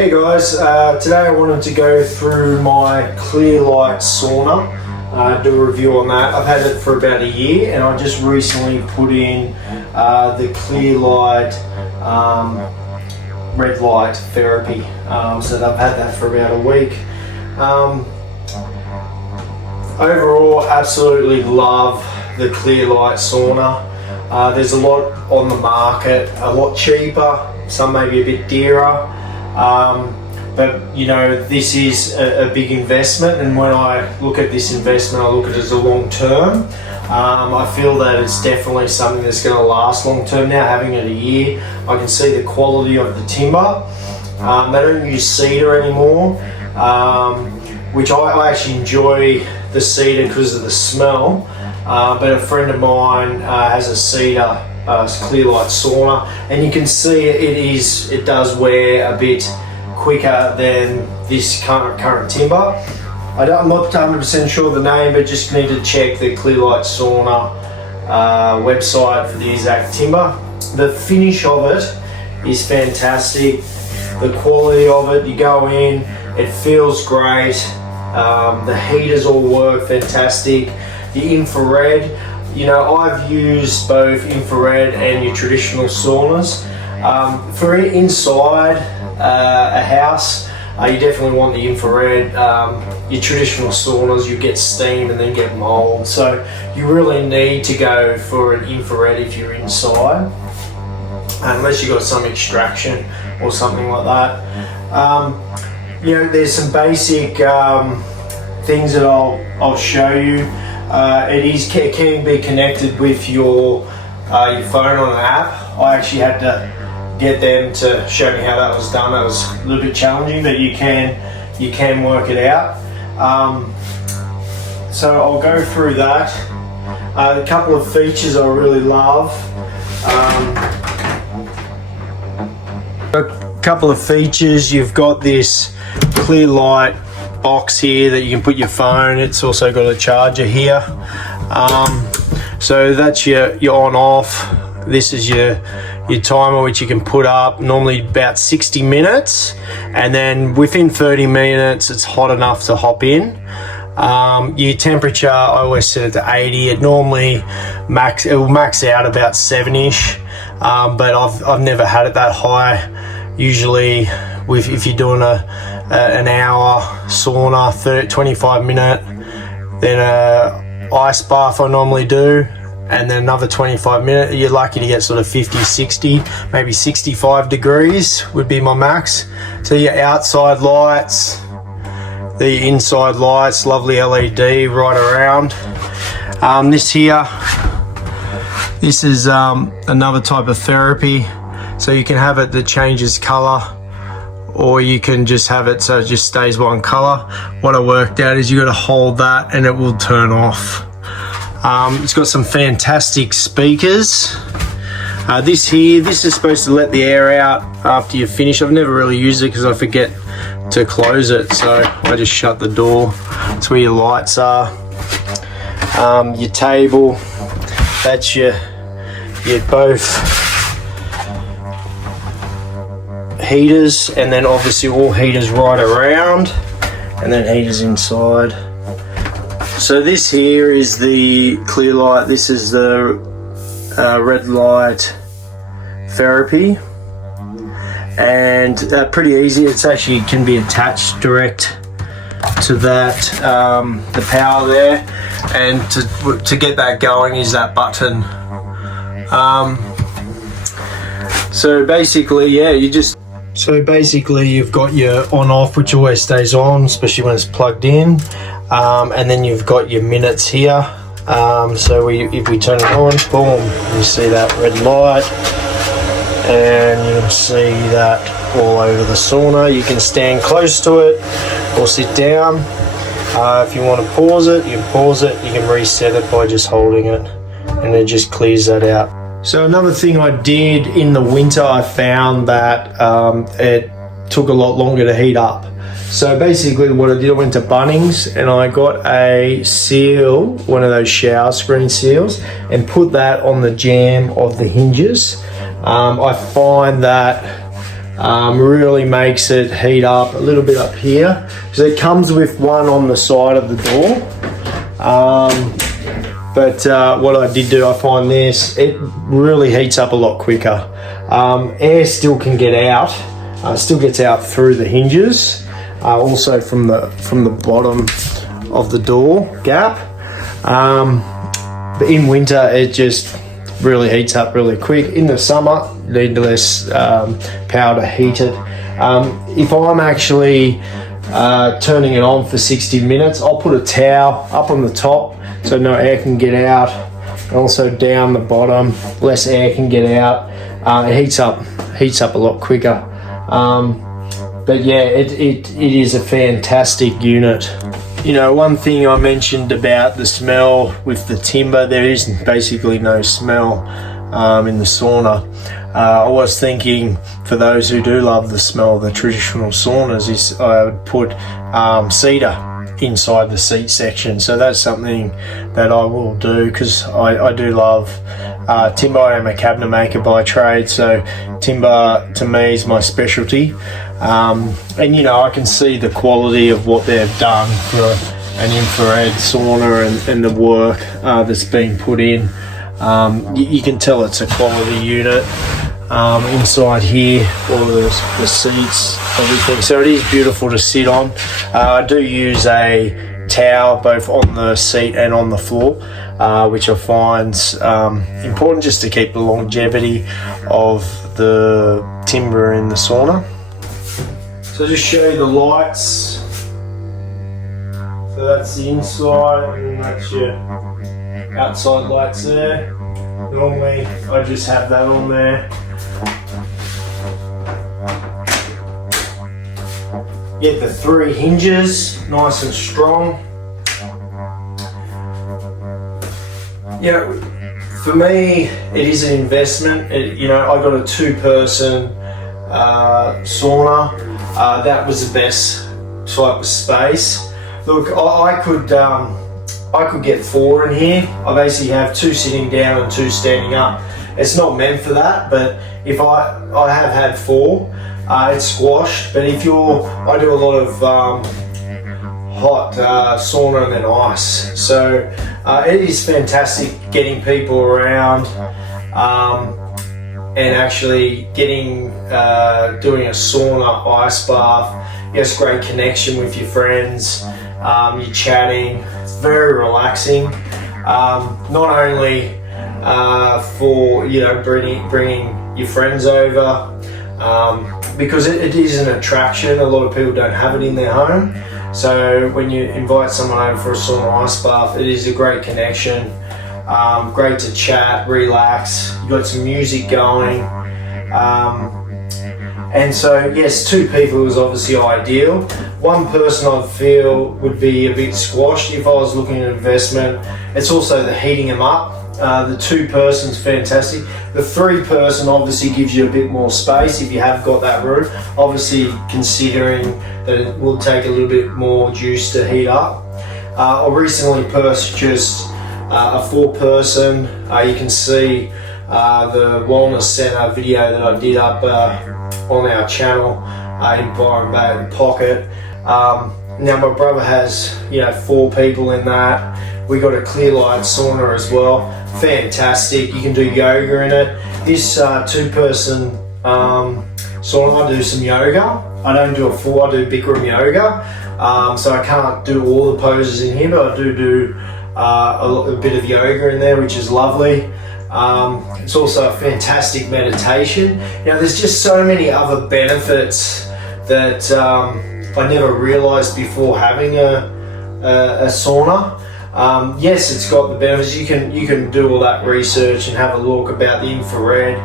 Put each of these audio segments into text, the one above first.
Hey guys, today I wanted to go through my Clearlight Sauna, do a review on that. I've had it for about a year and I just recently put in the Clearlight red light therapy. So I've had that for about a week. Overall, absolutely love the Clearlight Sauna. There's a lot on the market, a lot cheaper, some maybe a bit dearer. But you know, this is a big investment, and when I look at this investment, I look at it as a long term. I feel that it's definitely something that's going to last long term. Now, having it a year, I can see the quality of the timber. They don't use cedar anymore, which I actually enjoy the cedar because of the smell. But a friend of mine has a cedar Clearlight Sauna, and you can see it does wear a bit quicker than this current timber. I'm not 100% sure of the name, but just need to check the Clearlight Sauna website for the exact timber. The finish of it is fantastic. The quality of it, you go in, it feels great. The heaters all work fantastic. The infrared, you know, I've used both infrared and your traditional saunas. For inside a house, you definitely want the infrared. Your traditional saunas, you get steam and then get mold. So you really need to go for an infrared if you're inside, unless you've got some extraction or something like that. You know, there's some basic things that I'll show you. It can be connected with your phone on an app. I actually had to get them to show me how that was done. That was a little bit challenging, but you can work it out. So I'll go through that. A couple of features I really love. A couple of features. You've got this Clearlight box here that you can put your phone. It's also got a charger here. So that's your on off. This is your timer, which you can put up normally about 60 minutes, and then within 30 minutes it's hot enough to hop in. Your temperature, I always set it to 80. It normally it will max out about 7ish, but I've never had it that high. Usually if you're doing an hour sauna, 25 minute, then a ice bath I normally do, and then another 25 minute, you're lucky to get sort of 50, 60, maybe 65 degrees would be my max. So your outside lights, the inside lights, lovely LED right around. This is another type of therapy. So you can have it that changes color, or you can just have it so it just stays one color. What I worked out is you got to hold that and it will turn off. It's got some fantastic speakers. This is supposed to let the air out after you finish. I've never really used it because I forget to close it, so I just shut the door. That's where your lights are. Your table, that's your both heaters, and then obviously all heaters right around, and then heaters inside. So this here is the Clearlight. This is the red light therapy, and pretty easy. It's actually can be attached direct to that the power there, and to get that going is that button. So basically, yeah, you've got your on off, which always stays on, especially when it's plugged in, and then you've got your minutes here. So if we turn it on, boom, you see that red light, and you can see that all over the sauna. You can stand close to it or sit down. If you want to pause it, you can pause it. You can reset it by just holding it, and it just clears that out. So another thing I did in the winter, I found that it took a lot longer to heat up. So basically what I did, I went to Bunnings and I got a seal, one of those shower screen seals, and put that on the jamb of the hinges. I find that really makes it heat up a little bit up here. So it comes with one on the side of the door. But what I did do, I find this, it really heats up a lot quicker. Air still can get out, still gets out through the hinges, also from the bottom of the door gap. But in winter, it just really heats up really quick. In the summer, you need less power to heat it. If I'm actually turning it on for 60 minutes, I'll put a towel up on the top so no air can get out, and also down the bottom, less air can get out. It heats up a lot quicker. But yeah, it is a fantastic unit. You know, one thing I mentioned about the smell with the timber, there is basically no smell in the sauna. I was thinking, for those who do love the smell of the traditional saunas, is I would put cedar inside the seat section. So that's something that I will do, because I do love timber. I am a cabinet maker by trade, so timber to me is my specialty. And you know, I can see the quality of what they've done for an infrared sauna and the work that's been put in. You can tell it's a quality unit. Inside here, all the seats, everything, so it is beautiful to sit on. I do use a towel both on the seat and on the floor, which I find important just to keep the longevity of the timber in the sauna. So just show you the lights. So that's the inside, and that's your outside lights there. Normally I just have that on there. Get the 3 hinges, nice and strong. Yeah, for me, it is an investment. You know, I got a 2-person sauna. That was the best type of space. Look, I could get 4 in here. I basically have 2 sitting down and 2 standing up. It's not meant for that, but if I have had 4. It's squashed, but if I do a lot of hot sauna and then ice, so it is fantastic getting people around and actually doing a sauna ice bath. Yes, great connection with your friends. You're chatting. It's very relaxing. Not only for bringing your friends over. Because it is an attraction. A lot of people don't have it in their home, so when you invite someone over for a sauna ice bath, it is a great connection. Great to chat, relax. You got some music going, and so yes, 2 people is obviously ideal. 1 person I feel would be a bit squashed if I was looking at investment. It's also the heating them up. The 2-person's fantastic. The 3-person obviously gives you a bit more space if you have got that room. Obviously, considering that it will take a little bit more juice to heat up. I recently purchased a 4-person. You can see the wellness center video that I did up on our channel in Byron Bay in the Pocket. Now my brother has 4 people in that. We got a Clearlight sauna as well. Fantastic. You can do yoga in it. This 2-person sauna, I do some yoga. I don't do a full, I do Bikram yoga. So I can't do all the poses in here, but I do a bit of yoga in there, which is lovely. It's also a fantastic meditation. There's just so many other benefits that I never realized before having a sauna. Yes, it's got the benefits. You can do all that research and have a look about the infrared,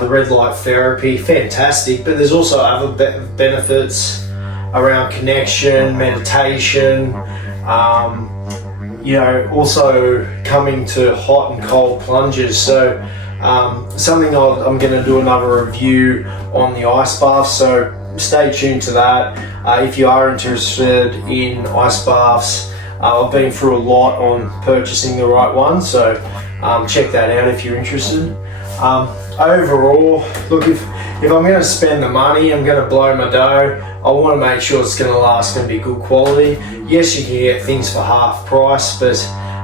the red light therapy, fantastic. But there's also other benefits around connection, meditation. Also coming to hot and cold plunges. So something I'm going to do another review on the ice bath. So stay tuned to that. If you are interested in ice baths. I've been through a lot on purchasing the right one, so check that out if you're interested. Overall, look, if I'm going to spend the money, I'm going to blow my dough, I want to make sure it's going to last, going to be good quality. Yes, you can get things for half price, but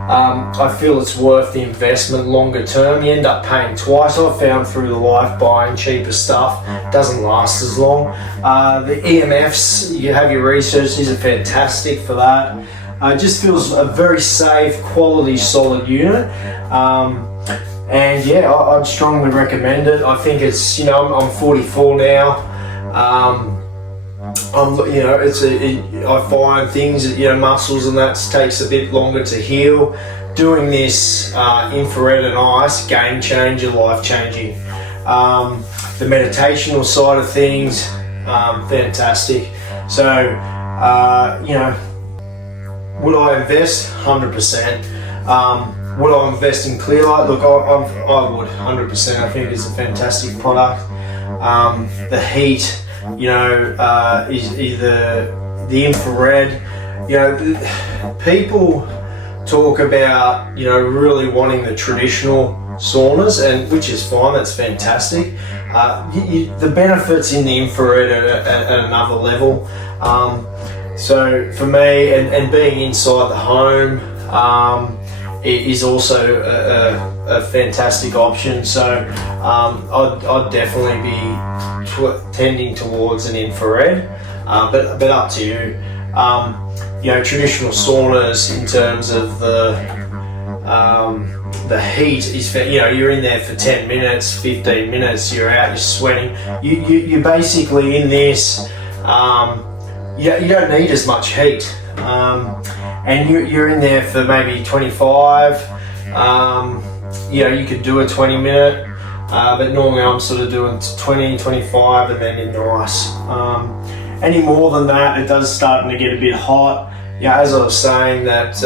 I feel it's worth the investment longer term. You end up paying twice. I've found through the life buying cheaper stuff doesn't last as long. The EMFs, you have your research, these are fantastic for that. It just feels a very safe, quality, solid unit. And yeah, I'd strongly recommend it. I think it's, you know, I'm 44 now. I find things, you know, muscles and that takes a bit longer to heal. Doing this infrared and ice, game changer, life changing. The meditational side of things, fantastic. So, you know, would I invest? 100%. Would I invest in Clearlight? Look, I would, 100%. I think it's a fantastic product. The heat, you know, is either the infrared. You know, people talk about, you know, really wanting the traditional saunas, and which is fine, that's fantastic. The benefits in the infrared are at another level. So for me, and being inside the home, it is also a fantastic option. So I'd definitely be tending towards an infrared, but up to you. You know, traditional saunas in terms of the heat is, you know, you're in there for 10 minutes, 15 minutes, you're out, you're sweating. You're basically in this, you don't need as much heat. And you're in there for maybe 25. You know, you could do a 20-minute, but normally I'm sort of doing 20, 25 and then in the ice. Any more than that, it does starting to get a bit hot. Yeah, as I was saying, that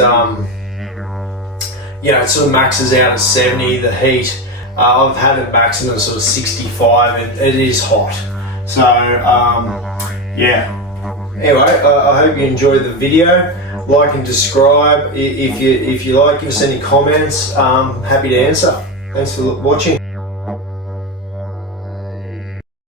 you know, it sort of maxes out at 70, the heat. I've had a maximum sort of 65, and it is hot. So yeah. Anyway, I hope you enjoyed the video. Like and subscribe if you like. Give us any comments. Happy to answer. Thanks for watching.